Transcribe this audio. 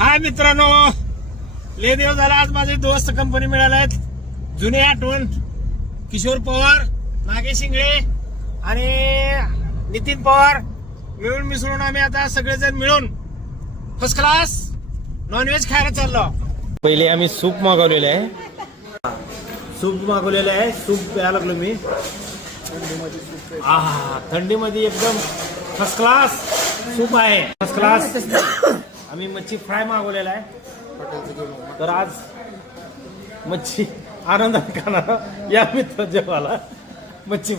हाय मित्रांनो, लय दिवस झाला आज माझे दोस्त कंपनी मिळाले आहेत. जुने आठवण किशोर पवार, नागेश इंगळे आणि नितीन पवार मिळून मिसळून आम्ही आता सगळेजण मिळून फर्स्ट क्लास नॉनव्हेज खायला चाललो. पहिले आम्ही सूप मागवलेले आहे. सूप प्यायला लागलो मी. थंडीमध्ये एकदम फर्स्ट क्लास सूप आहे. First class. आम्ही मच्छी फ्राय मागवलेला आहे. तर आज मच्छी आनंदाने खाणार या मित्र जेवायला मच्छी.